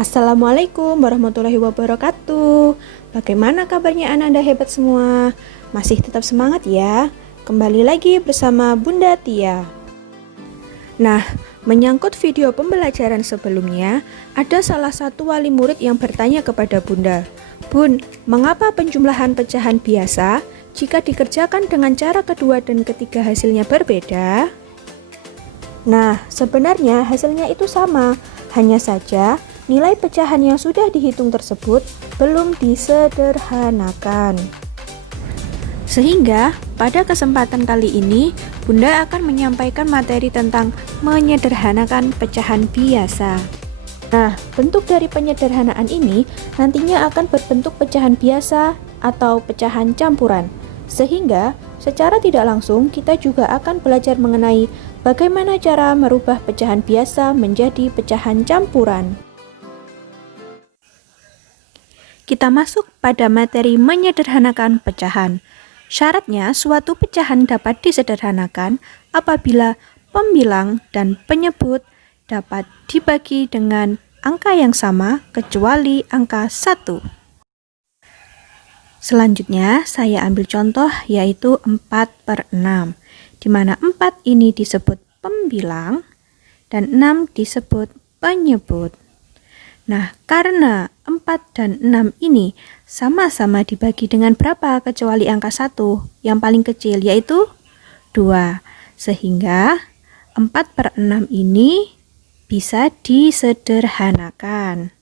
Assalamualaikum warahmatullahi wabarakatuh. Bagaimana kabarnya anak-anak hebat semua? Masih tetap semangat ya? Kembali lagi bersama Bunda Tia. Nah, menyangkut video pembelajaran sebelumnya, ada salah satu wali murid yang bertanya kepada Bunda, "Bun, mengapa penjumlahan pecahan biasa jika dikerjakan dengan cara kedua dan ketiga hasilnya berbeda?" Nah, sebenarnya hasilnya itu sama, hanya saja nilai pecahan yang sudah dihitung tersebut belum disederhanakan. Sehingga pada kesempatan kali ini Bunda akan menyampaikan materi tentang menyederhanakan pecahan biasa. Nah, bentuk dari penyederhanaan ini nantinya akan berbentuk pecahan biasa atau pecahan campuran. Sehingga secara tidak langsung kita juga akan belajar mengenai bagaimana cara merubah pecahan biasa menjadi pecahan campuran. Kita masuk pada materi menyederhanakan pecahan. Syaratnya, suatu pecahan dapat disederhanakan apabila pembilang dan penyebut dapat dibagi dengan angka yang sama kecuali angka 1. Selanjutnya, saya ambil contoh yaitu 4/6, di mana 4 ini disebut pembilang dan 6 disebut penyebut. Nah, karena 4 dan 6 ini sama-sama dibagi dengan berapa kecuali angka 1 yang paling kecil yaitu 2. Sehingga 4/6 ini bisa disederhanakan.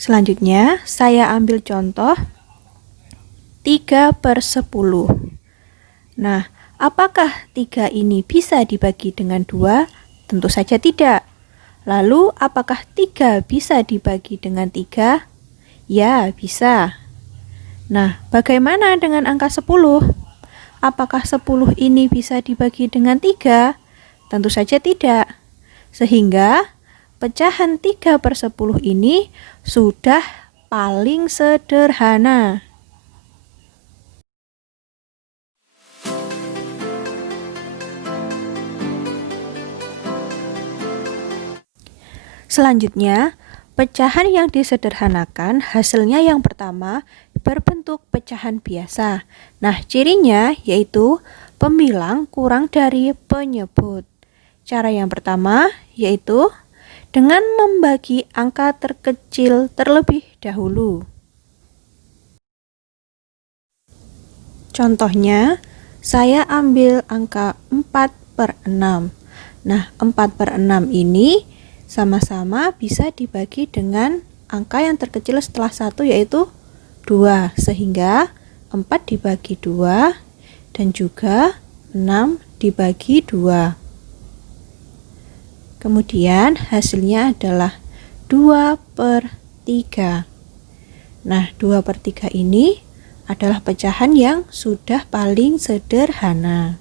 Selanjutnya, saya ambil contoh 3/10. Nah, apakah 3 ini bisa dibagi dengan 2? Tentu saja tidak. Lalu, apakah 3 bisa dibagi dengan 3? Ya, bisa. Nah, bagaimana dengan angka 10? Apakah 10 ini bisa dibagi dengan 3? Tentu saja tidak. Sehingga, pecahan 3/10 ini sudah paling sederhana. Selanjutnya, pecahan yang disederhanakan hasilnya yang pertama berbentuk pecahan biasa. Nah, cirinya yaitu pembilang kurang dari penyebut. Cara yang pertama yaitu dengan membagi angka terkecil terlebih dahulu. Contohnya, saya ambil angka 4/6. Nah, 4/6 ini sama-sama bisa dibagi dengan angka yang terkecil setelah 1 yaitu 2. Sehingga 4 dibagi 2 dan juga 6 dibagi 2. Kemudian hasilnya adalah 2/3. Nah, 2/3 ini adalah pecahan yang sudah paling sederhana.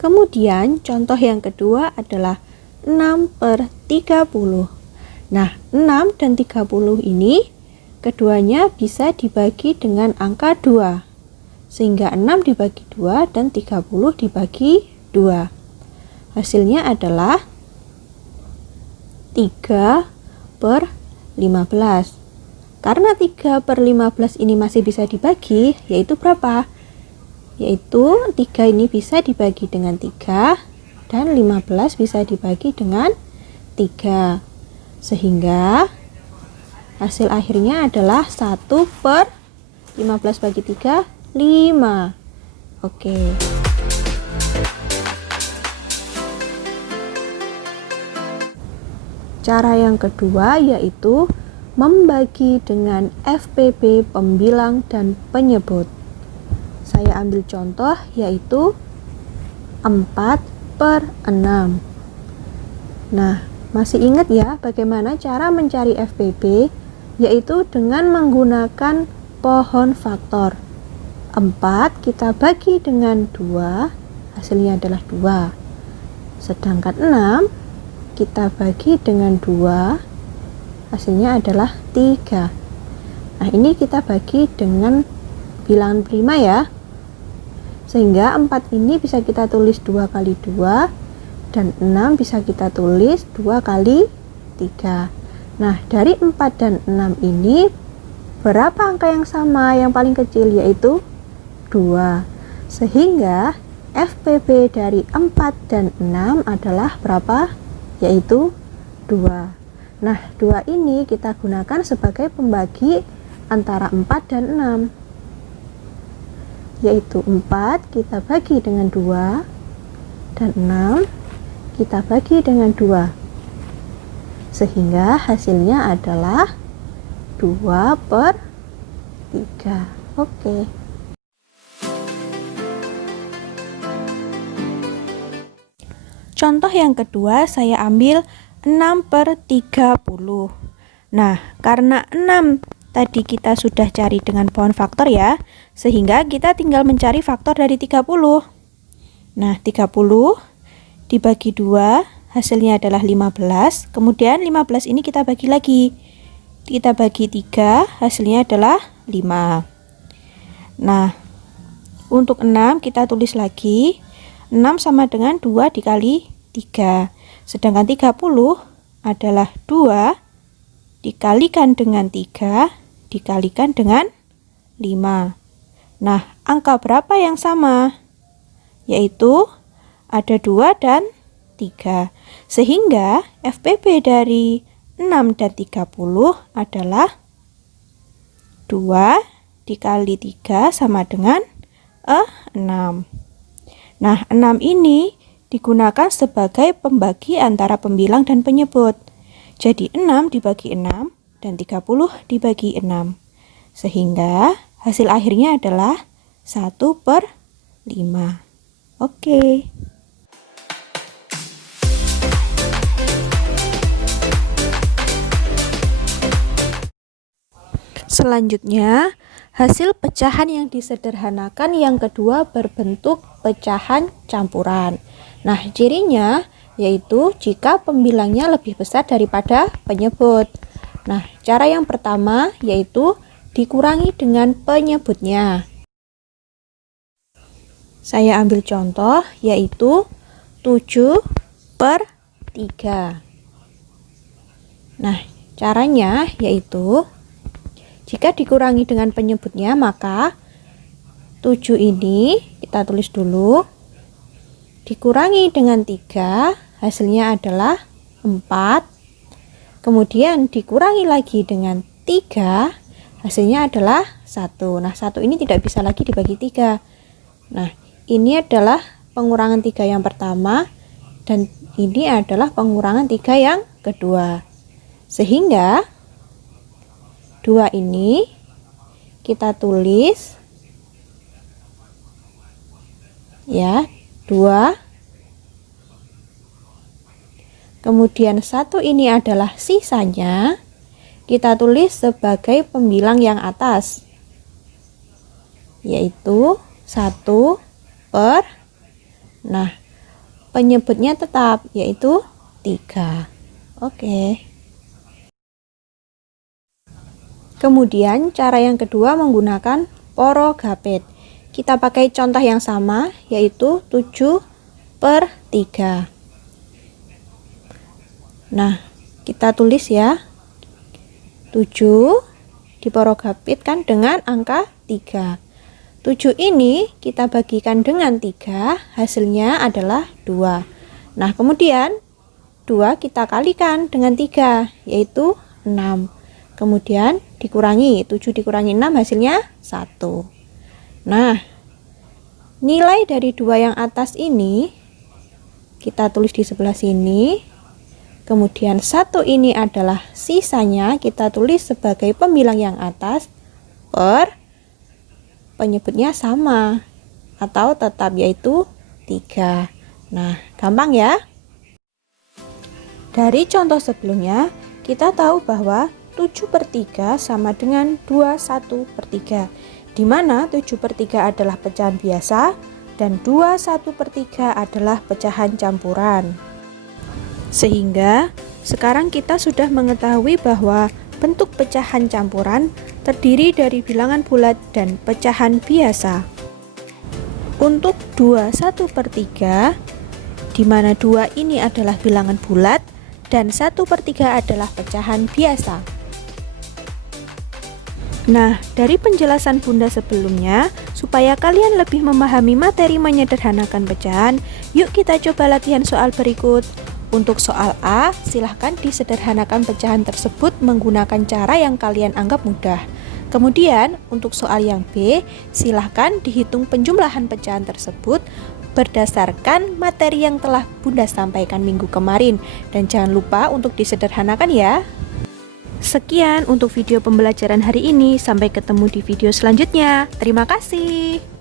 Kemudian contoh yang kedua adalah 6/30. Nah, 6 dan 30 ini keduanya bisa dibagi dengan angka 2. Sehingga 6 dibagi 2 dan 30 dibagi 2. Hasilnya adalah 3/15. Karena 3/15 ini masih bisa dibagi, yaitu berapa? Yaitu 3 ini bisa dibagi dengan 3 dan 15 bisa dibagi dengan 3. Sehingga hasil akhirnya adalah 1/15 bagi 3, 5. Oke. Cara yang kedua yaitu membagi dengan FPB pembilang dan penyebut. Saya ambil contoh yaitu 4/6. Nah, masih ingat ya bagaimana cara mencari FPB? Yaitu dengan menggunakan pohon faktor. 4 kita bagi dengan 2, hasilnya adalah 2. Sedangkan 6 kita bagi dengan 2, hasilnya adalah 3. Nah, ini kita bagi dengan bilangan prima ya. Sehingga 4 ini bisa kita tulis 2 kali 2, dan 6 bisa kita tulis 2 kali 3. Nah, dari 4 dan 6 ini berapa angka yang sama yang paling kecil, yaitu 2. Sehingga FPB dari 4 dan 6 adalah berapa? Yaitu 2. Nah, 2 ini kita gunakan sebagai pembagi antara 4 dan 6. Yaitu 4 kita bagi dengan 2, dan 6 kita bagi dengan 2. Sehingga hasilnya adalah 2/3. Oke. Contoh yang kedua saya ambil 6/30. Nah, karena 6 tadi kita sudah cari dengan pohon faktor ya, sehingga kita tinggal mencari faktor dari 30. Nah, 30 dibagi 2, hasilnya adalah 15. Kemudian 15 ini kita bagi lagi. Kita bagi 3, hasilnya adalah 5. Nah, untuk 6 kita tulis lagi. 6 sama dengan 2 dikali 3. Sedangkan 30 adalah 2 dikalikan dengan 3 dikalikan dengan 5. Nah, angka berapa yang sama? Yaitu ada 2 dan 3. Sehingga FPB dari 6 dan 30 adalah 2 dikali 3 sama dengan 6. Nah, 6 ini digunakan sebagai pembagi antara pembilang dan penyebut. Jadi 6 dibagi 6 dan 30 dibagi 6. Sehingga hasil akhirnya adalah 1/5. Oke. Selanjutnya, hasil pecahan yang disederhanakan yang kedua berbentuk pecahan campuran. Nah, cirinya yaitu jika pembilangnya lebih besar daripada penyebut. Nah, cara yang pertama yaitu dikurangi dengan penyebutnya. Saya ambil contoh yaitu 7/3. Nah, caranya yaitu jika dikurangi dengan penyebutnya, maka 7 ini kita tulis dulu, dikurangi dengan 3, hasilnya adalah 4. Kemudian dikurangi lagi dengan 3, hasilnya adalah 1. Nah, 1 ini tidak bisa lagi dibagi 3. Nah, ini adalah pengurangan 3 yang pertama, dan ini adalah pengurangan 3 yang kedua. Sehingga 2 ini kita tulis ya, 2. Kemudian 1 ini dah sisanya kita tulis sebagai pembilang yang atas, yaitu 1 per, nah penyebutnya tetap yaitu 3. Oke. Kemudian cara yang kedua menggunakan porogapit. Kita pakai contoh yang sama yaitu 7/3. Nah, kita tulis ya, 7 diporogapitkan dengan angka 3. 7 ini kita bagikan dengan 3, hasilnya adalah 2. Nah, kemudian 2 kita kalikan dengan 3, yaitu 6. Kemudian dikurangi, 7 dikurangi 6 hasilnya 1. Nah, nilai dari 2 yang atas ini kita tulis di sebelah sini. Kemudian 1 ini adalah sisanya, kita tulis sebagai pembilang yang atas per penyebutnya sama atau tetap yaitu 3. Nah, gampang ya. Dari contoh sebelumnya kita tahu bahwa 7/3 sama dengan 21/3, di mana 7/3 adalah pecahan biasa dan 21/3 adalah pecahan campuran. Sehingga sekarang kita sudah mengetahui bahwa bentuk pecahan campuran terdiri dari bilangan bulat dan pecahan biasa. Untuk 2/1/3, di mana 2 ini adalah bilangan bulat dan 1/3 adalah pecahan biasa. Nah, dari penjelasan Bunda sebelumnya, supaya kalian lebih memahami materi menyederhanakan pecahan, yuk kita coba latihan soal berikut. Untuk soal A, silahkan disederhanakan pecahan tersebut menggunakan cara yang kalian anggap mudah. Kemudian, untuk soal yang B, silahkan dihitung penjumlahan pecahan tersebut berdasarkan materi yang telah Bunda sampaikan minggu kemarin. Dan jangan lupa untuk disederhanakan ya. Sekian untuk video pembelajaran hari ini. Sampai ketemu di video selanjutnya. Terima kasih.